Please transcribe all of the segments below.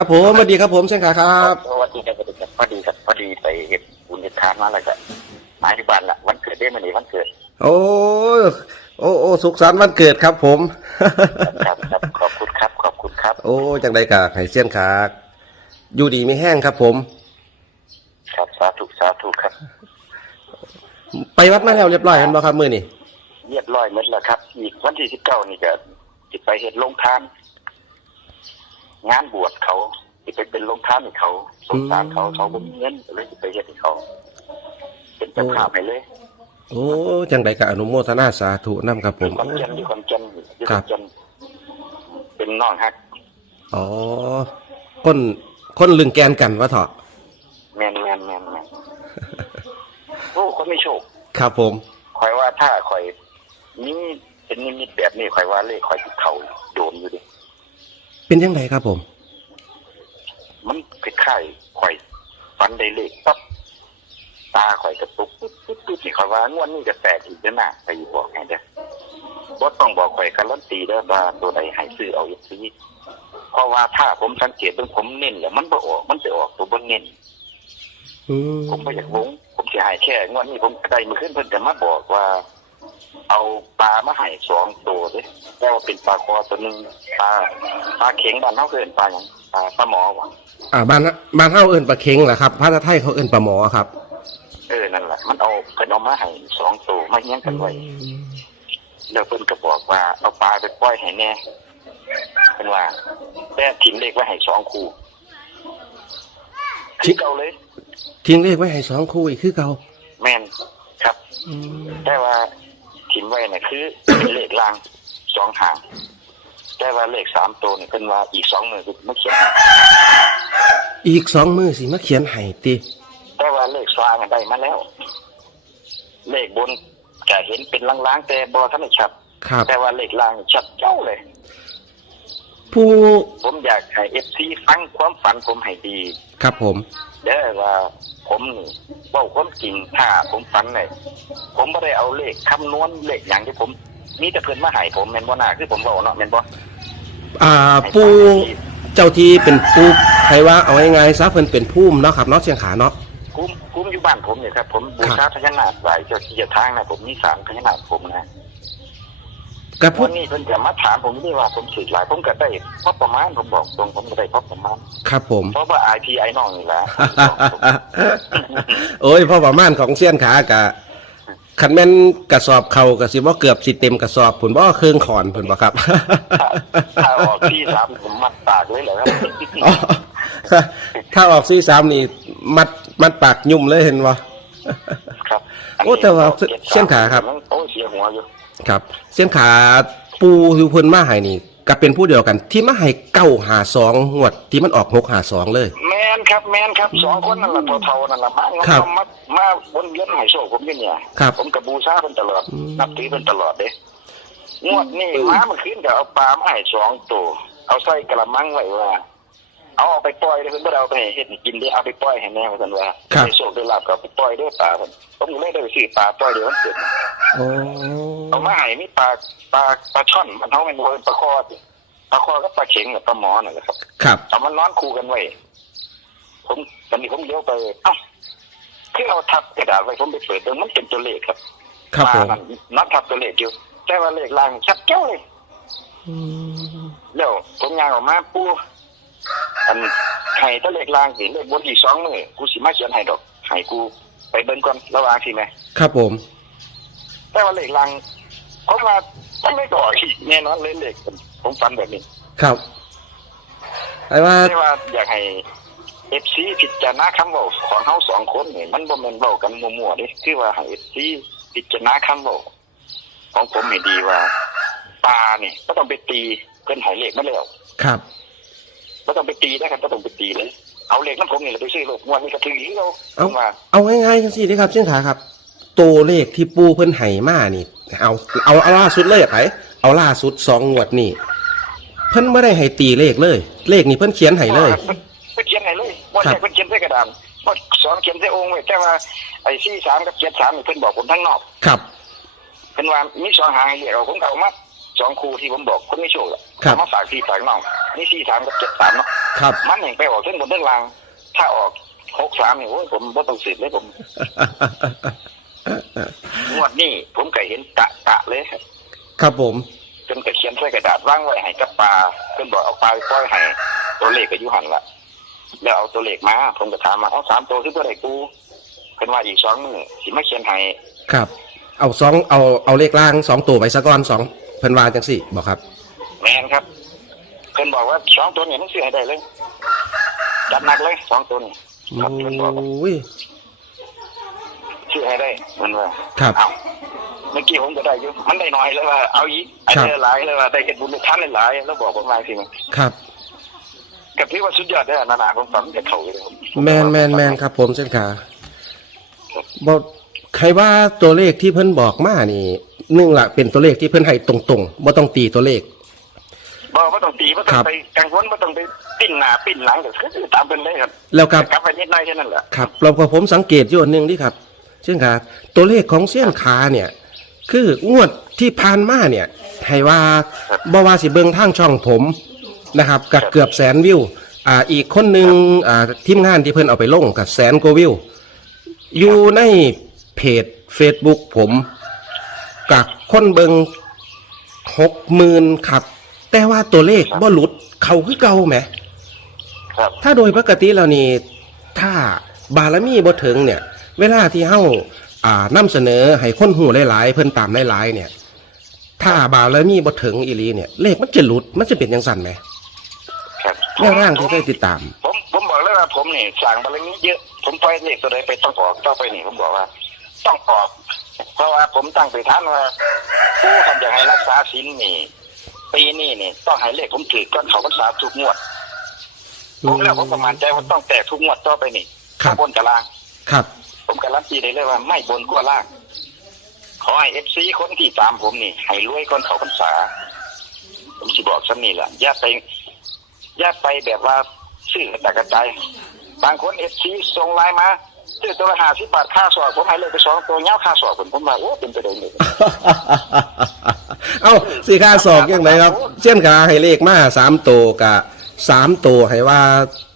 ครับผมสวัสดีครับผมเช่นขาครับสวัสดีครับสวัสดีครับพอดีครับพอดีไปเห็นบุญเห็นทานมาแล้วก็มาที่บ้านละวันเกิดได้มาหนีวันเกิด โอ้ยโอ้โอ้สุขสันต์วันเกิดครับ ผมครับครับขอบคุณครับ ขอบคุณครับ โอ้จังไดกะให้เส้นขาอยู่ดีไม่แห้งครับ ผม ครับสาธุสาธุครับ ไปวัดมาแล้วเรียบร้อยกันบ่ครับมื้อนี้เรียบร้อยหมดแล้วครับ อีกวันที่สิบเก้านี่ก็จะไปเห็นลงทาน งานบวชเขาจะไปเป็นลงทานให้เขาสงสารเขาเขาบ่มีเงินก็เลยจะไปเฮ็ดให้เขา เป็นเจ้าภาพให้เลยโอ้จังไดกะอนุโมทนาสาธุนํครับผอยู่มคอนเจนอยู่คอนเจนอยู่คครัอบนเจนเป็นน้องฮัก อ๋อคนคนลึงแกนกันวะเถาะแมนแมนแมนแมนโอ้คนไม่โชคครับผม คอยว่าถ้าคอยนี่เป็นนิมิตแบบนี้คอยว่าเลขคอยติดเขาโดนอยู่ดิ เป็นจังไดครับผม มันคล้ายๆคอยฟันได้เลขปั๊บตาคอยกระตุกปุ๊บปุ๊บปุ๊บนี่คอยว่างวดนี้จะแตกอีกแล้วนะไปบอกให้เด้อบ่ต้องบอกคอยการันตีเด้อว่าตัวใดให้ซื้อเอาอย่างนี้เพราะว่าถ้าผมสังเกตเบิ่งผมเน้นแล้วมันบ่ออกมันจะออกตัวบ่เน้นอืมผมไม่อยากวงผมเสียหายแค่งวดนี้ผมได้มาขึ้นเพิ่นจะมาบอกว่า เอาปลามาให้สองตัวเลยแล้วาเป็นปลาคอตัวหนึ่งปลาปลาเข็งบ้านเขาเคยเห็นปลาอย่างปลาปลาหมอวะอ่าบ้านบ้านเฮาเอิ้นปลาเค็งเหรอครับภาษาไทยเขาเอิ้นปลาหมอครับ เออนั่นแหละมันเอาเพิ่นเอามาให้สองตัวมาเลี้ยงกันไว้แล้วเพิ่นก็บอกว่าเอาปลาไปปล่อยให้แน่เป็นว่าแต่ถิ่มเลขไว้ให้สองคู่คือเก่าเลย ทิ้งเลขไว้ให้สองคู่อีกคือเก่าแม่นครับอืมแต่ว่าถิ่ม ไว้น่ะคือเป็นเลขลางสองหาง แต่ว่าเลขสามตัวนี่เป็นว่าอีกสองหนึ่งคือไม่เขียนอีกสองมือสิมาเขียนให้ติแต่ว่าเลขสว่างอะได้มาแล้ว เลขบนจะเห็นเป็นลางๆแต่บอท่านไม่ชัด ครับ แต่ว่าเลขล่างชัดเจ้าเลย ผู้ ผมอยากให้เอฟซีฟังความฝันผมให้ดี ครับผม เด้อว่าผมนี่เบ้าความจริงถ้าผมฝันเลยผมไม่ได้เอาเลขคำนวณเลขอย่างที่ผมมีแต่เพื่อนมาใหายผมแม่นบ่น่าคือผมบอกเนาะแม่นบ่อ่าปูเจ้าที่เป็นปูใครว่าเอาง่ายๆซะเพิ่นเป็นภูมิเนาะครับเนาะเชียงขาเนาะ คุ้มคุ้มอยู่บ้านผมเนี่ยครับ ผมบูชาพญานาคหลายเจ้าที่เจ้าทางนะผมมีสารพญานาคผมนะ กับพูวัดนนี้เพิ่นจะมาถามผมนี่ว่าผมสืบหลายผมก็ได้พอประมาณผมบอกตรงผมก็ได้พอประมาณ ครับผม เพราะว่าไอพีไอน้องนี่แหละ โอ้ยพ่อประมาณของเสี้ยนขากะคันแม่นกระสอบเขากะสิบ่เกือบสิเต็มกระสอบผุนบ่เครื่องขอนผุนบ่ครับถ้าออกที่สามผมมัดปากเลยเหรอครับ อ๋อถ้าออกซีสามนี่ มัดมัดปากยุ่มเลยเห็นบ่ ครับโอ้แต่ว่าเส้นขาครับ โอ้เสียหัวอยู่ ครับ เส้นขาปูอยู่เพิ่นมาให้นี่ก็เป็นผู้เดียวกัน ที่มาให้เก้าหาสองงวด ที่มันออกหกหาสองเลย แมนครับแมนครับสองคนนั่นแหละเท่าๆนั่นแหละมาครับมามาวนเวียนใหม่โซ่ผมอยู่เนี่ยครับผมกับบูชาเป็นตลอด อืม นับถือเป็นตลอดเด้งวดนี้ม้ามันขึ้นกับเอาปลามาให้สองตัวเอาใส่กระมังไว้ว่า เอาเอาไปปล่อยเลยเพิ่นบ่ได้เอาไปให้เฮ็ดให้กินเด้เอาไปปล่อยให้แน่ว่าซั่นว่าครับ ได้โชคได้ลาบก็เอาไปปล่อยเด้อปลาเพิ่นผมก็เลยได้ไปซื้อปลาปล่อยเดี๋ยวมันเกิด โอ้เอามาให้มีปลาปลาปลาช่อนมันเฮาแม่นบ่เป็นปลาคอดิปลาคอกับปลาเข็งกับปลาหมอนั่นแหละครับครับเอามันนอนคู่กันไว้ผมตอนนี้ผมเลี้ยวไปเอ้าคือเอาทับกระดาษไว้ผมไปเปิดดูมันเป็นตัวเลขครับครับผมปลานั่นนับทับตัวเลขอยู่แต่ว่าเลขล่างชัดเจ้าเลยอืมแล้วผมยางออกมาปูอันไห้ตัวเลขล่างสิเลขบนอีกสองมือกูสิมาเขียนให้ดอกให้กูไปเบิ่งก่อนระหว่างสิแม่ครับผม แต่ว่าเลขล่างผมว่าต้องไม่ต่ออีกแน่นอนเลยเลขผมฟันแบบนี้ ครับไอ้ว่าไม่ว่าอยากให้เอฟซีพิจารณาคำเว้าของเฮาสองคนนี่มันบ่แม่นเว้ากันมั่วๆเด้คือว่าให้เอฟซีพิจารณาคำเว้าของผมให้ดีว่าตานี่ก็ต้องไปตีเพิ่นให้เลขมาแล้วครับบ่ต้องไปตีนะครับบ่ต้องไปตีเลย เอาเลขนั้นผมนี่แหละไปซื้อโลกงวดนี้ก็ถึงอีกแล้วเอาผมว่า เอาง่ายๆจังซี่เด้ครับเชียงขาครับ ตัวเลขที่ปูเพิ่นให้มานี่ เอาเอาเอาล่าสุดเลยอะไผเอาล่าสุดสองงวดนี่เพิ่นไม่ได้ให้ตีเลขเลย เลขนี่เพิ่นเขียนให้เลย เพิ่นเขียนให้เลยบ่ครัใช่บเพิ่นเขียนใส่กระดานบ่สอนเขียนใส่องค์ไว้แต่ว่าไอ้43กับ73นี่เพิ่นบอกผมทั้งนอก ครับเป็นว่ามีสองหางให้เรียกเอาผมก็เอามาสองคู่ที่ผมบอกคนไม่โชคอะครับเอามาฝากพี่ฝากน้องนี่สี่สามกับเจ็ดสามเนาะครับมันเห็นไปออกเส้นบนเส้นล่าง ถ้าออกหกสามนี่โอ้ยผมบ่ต้องสิทธิ์เลยผม งวดนี้ผมก็เห็นตะตะเลยครับครับผมจนก็เขียนใส่กระดาษวางไว้ให้กับปลาเพิ่นบอกเอาปลาไปปล่อยให้ตัวเลขก็อยู่หันละแล้วเอาตัวเลขมา ผมก็ถามมาเอาสามตัวคือตัวไหนกูเพิ่นว่าอีกสองมือสิมาเขียนให้ครับ เอาสองเอาเอาเลขล่างสองตัวไปซะก่อนสองเพิ่นว่าจังสี่บอกครับ แมนครับเพิ่นบอกว่าสองตัวเนี่ยมันซื้อให้ได้เลยจัดหนักเลยสองตัวนี่ครับเพิ่นบอกว่าโอ้ย ซื้อให้ได้มันว่าครับ เอาเมื่อกี้ผมก็ได้อยู่มันได้น้อยแล้วว่าเอาอีกอันครับนี้หลายแล้วว่าได้เห็นบุญท่านหลายๆแล้วบอกผมมาสิมันครับ กับพี่ว่าสุดยอดได้อนานาผมฟังจะเข้าเลยผมแมนแมนแมนครับผมเช่นขาบอกใครว่าตัวเลขที่เพิ่นบอกมานี่หนึ่งละเป็นตัวเลขที่เพิ่นให้ตรงๆบ่ต้องตีตัวเลข บอกว่าต้องตีว่าต้อครังบ ไปกังวลว่าต้องไปปิ้นหน้าปิ้นหลังก็คือตามเป็นเลยครับแล้วกับ กลับไปนิดหน่อยแค่นั้นแหละ ครับเราก็ผมสังเกตอยู่อันหนึ่งที่ครับ เช่นครับตัวเลขของเสี้ยนขาเนี่ย คืองวดที่ผ่านมาเนี่ยให้ว่าบ่ว่าสิเบิ่งทางช่องผมนะครับกับเกือบแสนวิวอ่าอีกคนหนึ่งอ่าทีมงานที่เพิ่นเอาไปลงกับแสนกว่าวิว อยู่ในเพจ Facebook ผมกับคนเบิงหกหมื่นครับ แต่ว่าตัวเลขบ่หลุดเขาคือเก่าไหมครับถ้าโดยปกติแล้วนี่ถ้าบารมีบ่ถึงเนี่ย เวลาที่เฮาอ่านำเสนอให้คนหูหลายๆ เพิ่นตามหลายๆเนี่ย ถ้าบารมีบ่ถึงอีหลีเนี่ย เลขมันจะหลุด มันจะเป็นจังซั่นไหมครับแม่ร่างที่ได้ติดตาม ผมผมบอกเลยว่าผมนี่สั่งบารมีเยอะผมปล่อยเลขตัวใดไปต้องออกต้องไปนี่ผมบอกว่า ต้องออก เพราะว่าผมตั้งไปทานว่าผู้ทำอยากให้รักษาศีลนี่ ปีนี้นี่ ต้องให้เลขผมถือก้อนเขาพรรษาทุกงวดผมแล้วผมประมาณใจว่าต้องแตกทุกงวดต่อไปนี่ครับบนกับล่างครับ ผมการันตีได้เลยว่า ไม่บนก็ล่าง ขอให้เอฟซีคนที่ตามผมนี่ ให้รวยคนเขาพรรษา ผมสิบอกซ้ำนี่แหละอย่าไปอย่าไปแบบว่าซื้อกระจากระจายบางคนเอฟซีส่งไลน์มาซื้อตัวลหาสิบบาทค่าสอบผมให้เลยไปสองตัวเงี้ยวค่าสอบผมผมว่าโอ้เป็นไปได้เลยเอ้าสี่ค่าศอกยังไงครับ เช่นขาให้เลขมาสามตัวกับ สามตัวให้ว่า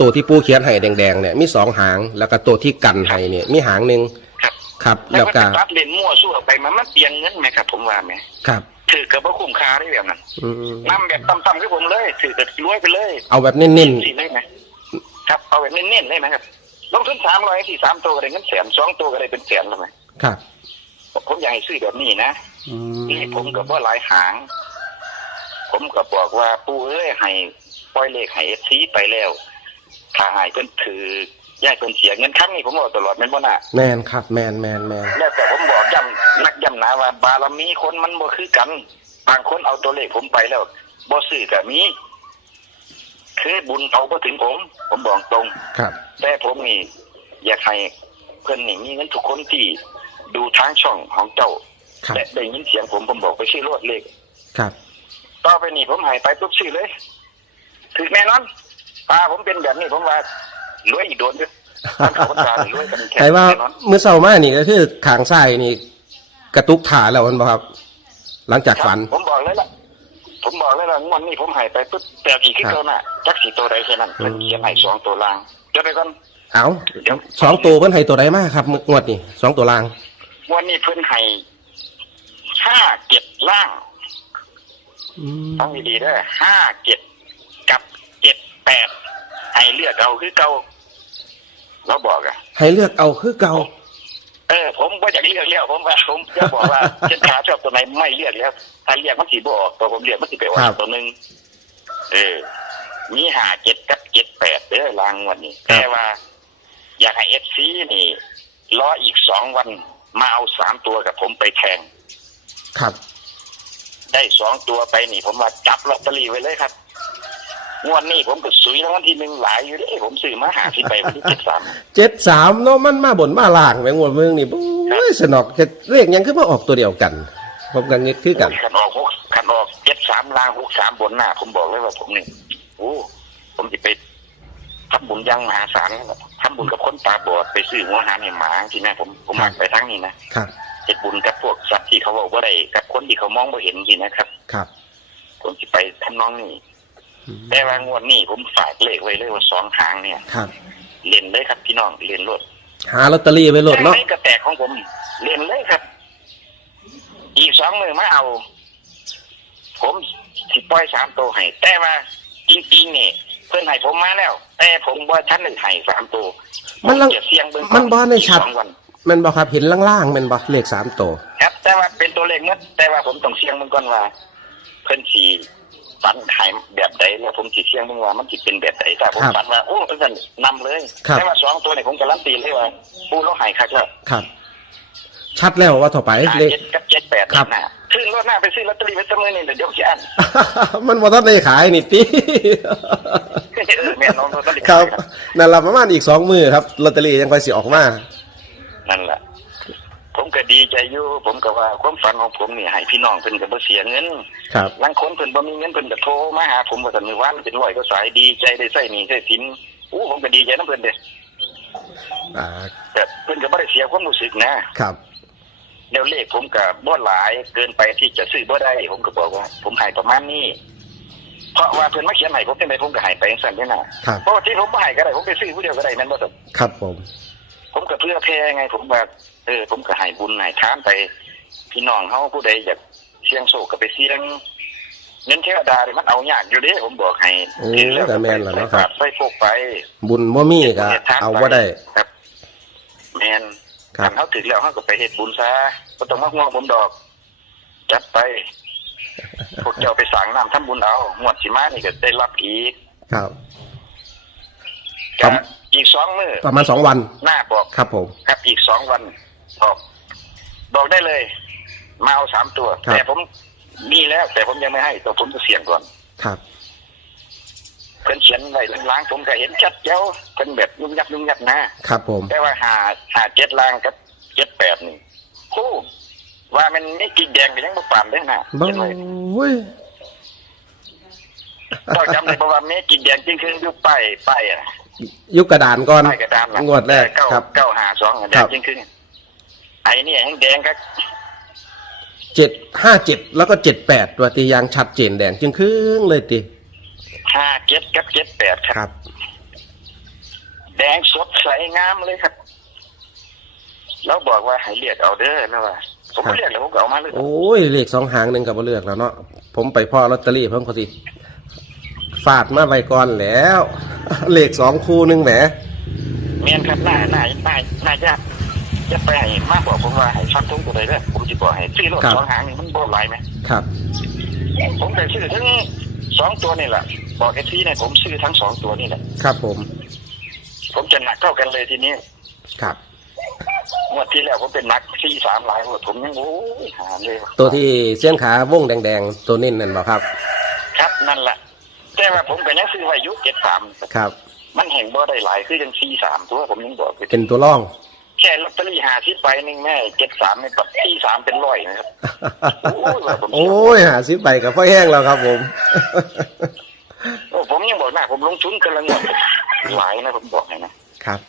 ตัวที่ปูเขียนให้แดงๆเนี่ยมีสองหางแล้วก็ตัวที่กันให้เนี่ยมีหางหนึ่งครับครับแล้แล้ววก็ก็ตัดเล่นมั่วสู้ไปมันมันเปลี่ยนเงินไหมครับ ผมว่าไหมครับถือกับว่าคุ้มค่าได้แบบนั้นอืมนำแบบต่ำๆให้ผมเลยถือกับรวยไปเลย เอาแบบเน้นสี่เลยไหมครับเอาแบบเน้นๆเลยไหมครับลงทุนสามร้อยสี่สามตัวก็ได้เงินแสนสองตัวก็ได้เป็นแสนแล้วไหมๆครับผมอยากให้ซื้อแบบนี้นะอืนี่ผมกับว่าหลายหาง ผมก็บอกว่าปู่เอ้ยให้ ปล่อยเลขให้เอฟซีไปแล้วถ้าใหายเพิ่นถือย่ายเพิ่นเสียเงินครั้งนี้ผมบอกตลอดแม่นบ่น่ะแมนครับแมนแมนแมนแล้วแต่ผมบอกย้ำนักย้ำหนาว่า บารมีคนมันบ่คือกัน บางคนเอาตัวเลขผมไปแล้วบ่ซื้อก็มีคือบุญเอาบ่ถึงผม ผมบอกตรง ครับแต่ผมนี่อยากให้เพื่อนนี่มีเงินทุกคนที่ดูทางช่องของเจ้าครับและได้ยินเสียงผมผมบอกไปชื่อรวดเลขครับ ต่อไปนี่ผมใหายไปปุ๊บชื่อเลย ถือแน่นอนตาผมเป็นแบบนี้ผมว่ารวยอีกโดนด้วยทางเขาพรรษานี่รวยกันแค่ใครว่าแน่นอนเมื่อเช้ามานี่ก็คือขางซ้ายนี่ กระตุกขาแล้วมันบ่ครับ หลังจากฝัน ครับผมบอกเลยล่ะผมบอกเลยล่ะงวดนี้ผมใหายไปปุ๊บแต่กี่ขึ้นครับเท่าน่ะจักสี่ตัวใดแค่นั้นมันเขียนให้สองตัวล่างเดี๋ยวไปก่อน เอาเดี๋ยว สองตัวเพิ่นให้ตัวใดมากครับงวดนี่สองตัวล่างงวันนี้เพิ่นให้ห้าเจ็ดล่าง อืม ต้องดีๆเด้อห้าเจ็ดกับเจ็ด แปดให้เลือกเอาคือเก่าเราบอกอะให้เลือกเอาคือเก่าเออผมก็จะเลือกแล้วผมว่าผมจะบอกว่าเช่นขาชอบตัวไหนไม่เลือกแล้วถ้าเลือกมันสีบออกตัวผมเลือกมันสีไปออกตัวหนึ่งเออมีหาเจ็ดกับเจ็ดแปดเด้อรางวันนี้แต่ว่า อยากให้เอฟซีนี่รออีกสองวันมาเอาสามตัวกับผมไปแทง ครับ ได้สองตัวไปนี่ ผมว่าจับลอตเตอรี่ไว้เลยครับ งวดนี้ผมก็สุยรางวัลที่หนึ่งหลายอยู่เด้ผมซื้อมาหาสิไปวันที่เจ็ดสามเจ็ดสามเนาะมันมาบนมาล่างแมงวดเมืองนี่โอ้ยสนอกจะเลขหยังคือมาออกตัวเดียวกันผมกันเงี้คือกันขันออกหกขันออกเจ็ดสามลางหกสามบนหน้า ผมบอกเลยว่าผมนี่โอ้ผมจะไปทำบุญอยังมหาศาลนั่นแหละทำบุญกับคนตาบอดไปซื้อหัวอาหารให้หมาที่นั่นผมผมมักไปทั้งนี้นะครับเจ็ดบุญกับพวกสัตว์ที่เขาบอกว่าได้กับคนที่เขามองไม่เห็นจริงนะครับ ครับ ผมจะไปทำนองนี้ แต่ว่างวดนี้ผมฝากเลขไว้เลยว่าสองหางเนี่ยครับ เล่นเลยครับพี่น้องเล่นรถหาลอตเตอรี่ไปโหลดเนาะไม่กระแตกของผม เล่นเลยครับ อีกสองมือมาเอา ผมสิปล่อยสามตัวให้แต่ว่าจริงๆนี่เพื่อนให้ผมมาแล้ว แต่ผมว่าท่านหนึ่งให้สามตัวมันลังผจะเสียงเบิ่งมันบ่ในชัดอีกสองวันแมันบอกครับเห็นล่างๆแมันบอกเลขสามตัวครับ แต่ว่าเป็นตัวเลขหมดแต่ว่าผมต้องเสียงเบิ่งก่อนว่า เพื่อนสี ฝันหายแบบใดแล้วผมสิเสียงเบิ่งว่ามันสิเป็นแบบใดถ้าผมครับฝันว่าโอ้เพื่อนนำเลยครับ แต่ว่าสองตัวนี่ผมการันตีเลยว่าผู้เราใหายคักแล้วครับ ชัดแล้วว่าต่อไปห้าเลข เจ็ดกับเจ็ดแปดครับหน้าซื้อรถหน้าไปซื้อลอตเตอรี่ไว้จำเงินนี่เดี๋ยวเดี๋ยวจะอันมันบ่ทันได้ขายนี่ติ เออแม่น้องลอตเตอรี่ครับนั่นละประมาณอีกสองมือครับลอตเตอรี่ยังไปสิออกมา นั่นแหละผม ก็ดีใจอยู่ผมก็ว่าความฝันของผมนี่ให้พี่น้องเพิ่นก็บ่เสียเงินครับบางคนเพิ่นบ่มีเงินเพิ่นก็โทรมาหาผมว่าซั่นมื้อวานเป็นร้อยก็สายดีใจได้ใช้หนี้ใช้สินอู้ผมก็ดีใจนํเพิ่นเด้อ่าแต่เพิ่นก็บ่ได้เสียความรู้สึกนะครับแล้วเลขผมก็บ่หลายเกินไปที่จะซื้อบ่ได้ ผมก็บอกว่า ผมให้ประมาณนี้เพราะว่าเพิ่นมาเขียนให้ผมจังไดผมก็ให้ไปจังซั่นเด้น่ะครับเพราะว่าที่ผมบ่ให้ก็ได้ผมไปซื้อผู้เดียวก็ได้แม่นบ่ซั่นครับผม ผมก็เพื่อแพ้ไง ผมว่าเออ ผมก็ให้บุญให้ทานไป พี่น้องเฮาผู้ใดอยากเสี่ยงโชคก็ไปเสี่ยงเงินเทวดานี่มันเอายากอยู่เด้ผมบอกให้โอ้แต่แม่นแล้วเนาะครับใส่พวกไป บุญบ่มีก็เอาบ่ได้ครับ แม่นครับคันเฮาถึงแล้วเฮาก็ไปเฮ็ดบุญซะบ่ต้องมาห่วงผมดอกจัดไปพวกเจ้าไปสร้างน้ำทำบุญเอางวดสิมานี่ก็ได้รับอีกครับครัก็บ อีกสองมื้อประมาณสองวัน หน้าบอกครับผม ครับอีกสองวันบอกบอกได้เลย มาเอาสามตัว ครับ แต่ผมมีแล้ว แต่ผมยังไม่ให้ตัวผมจะเสี่ยงก่อนครับ เพิ่นเขียนไว้ล้างๆผมก็เห็นชัดเจ้าเพิ่นแบบยุ่งยับยุ่งยับนะ ครับผม แต่ว่าหาหาเจ็ดล่างกับเจ็ดแปดนี่คู่ว่ามันไม่กินแดงก็ยังบ่ปานได้นะบ้เขียนไว้เว้ยเจ้าจำได้เพราะว่าเมกินแดงจริงคืออยู่ป้ายป้ายอะ ยุคกระดานก่อนป้ายกระดานน่ะงวดแรกเก้าครับเก้าหาสองแดครังบจริงคือไอ้นี่ยังแดงครับเจ็ดห้าเจ็ดแล้วก็เจ็ดแปดตัวตียางชัดเจนแดงจึงครึ่งเลยติห้าเจ็ดกับเจ็ดแปดครับครับ แดงสดใสงามเลยครับ แล้วบอกว่าให้เรียกเอาเด้อนะว่าผมก็เรียกแล้วผมก็เอามาเลย โอ้ยเลขสองหางหนึ่งกับบ่เลือกแล้วเนาะผมไปพ่อลอตเตอรี่เพิ่มเขาสิ ฟาดมาไว้ก่อนแล้ว เลขสองคู่หนึ่งแหมเมียนครับหน้าหน้าหน้าหน้ายากจะไปให้มาบอกผมว่าให้ฟันทุ่งตัวใดเด้อผมจะบอกให้ซื้อรถสองหางนี่มันบ่หลายไหมครับ ผมไปซื้อทั้งสองตัวนี่แหละบอกไอ้ที่เนี่ยผมซื้อทั้งสองตัวนี่แหละครับผม ผมจะหนักเท่ากันเลยทีนี้ครับงวดที่แล้วผมเป็นหนักสี่สามหลายงวดผมยังโอ้ยหาเลยตัวที่เส้นขาวงแดงๆ ตัวนิ่นนั่นบ่ครับ ครับนั่นแหละ แต่ว่าผมก็ยังซื้อไว้อยุเจ็ดสามครับ มันแห่งบ่ได้หลายคือยังสี่สามตัวผมยังบอกอยู่เป็นตัวร่อง แค่ลอตเตอรี่หาสิบใบหนึ่งแม่เจ็ดสามในปัดที่สามเป็นร้อยนะครับ โอ้ยว่าผมโอ้ยหาซิบใบกับพ่อแห้งแล้วครับผมโอ้ผมยังบอกนะผมลงทุนกันละงวดหลายนะผมบอกให้นะครับ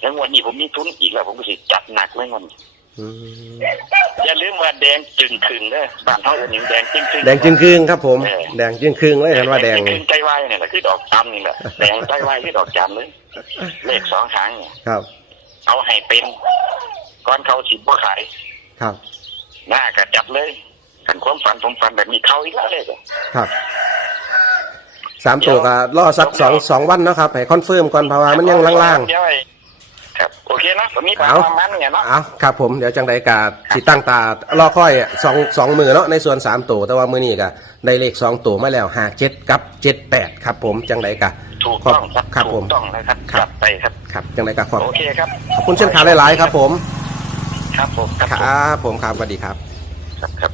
แล้วงวดนี้ผมมีทุนอีกแล้วผมก็สิจัดหนักเลยงวดนี้ อืมอย่าลืมว่าแดงจึงคืนเด้อบ้านเฮาอย่างนี้แดงจึงคืนแดงจึงครึ่งครับผมแดงจึงครึ่งเลยกันว่าแดงจึนี่คืนใจวายเนี่ยแหละคือดอกจำนี่แหละแดงใจวายคือดอกจำเลยเลขสองครั้งเนี่ยครับ เอาให้เป็นก่อนเขาสิบ่ขาย ครับ หน้าก็จัดเลยกันความฝันผมฝันแบบมีเขาอีกแล้วเลยอะครับสามตัวก็รอสักสองสองวันเนาะครับให้คอนเฟิร์มก่อนเพราะว่ามันยังล่างเดี๋ยวไอ้ ครับโอเคนะผมมีปเอาระมาณนั้นเนี่ยเนาะๆเอาครับผมเดี๋ยวจังใดกาสิตั้งตารอค่อยสองสองมือเนาะในส่วนสามตัวแต่ว่ามือนี้ก็ได้เลขสองตัวมาแล้วห้าเจ็ดกับเจ็ดแปดครับผมจังใดกะถูกต้องครับครับผถูม กต้องนะครับครับจัดไปครับ ครับจังใดกะขอบโอเคครับขอบคุณเช่นขาหลายๆครับผม ครับผมครับคผมรับผมครับสวัสดีครับ ครับครับ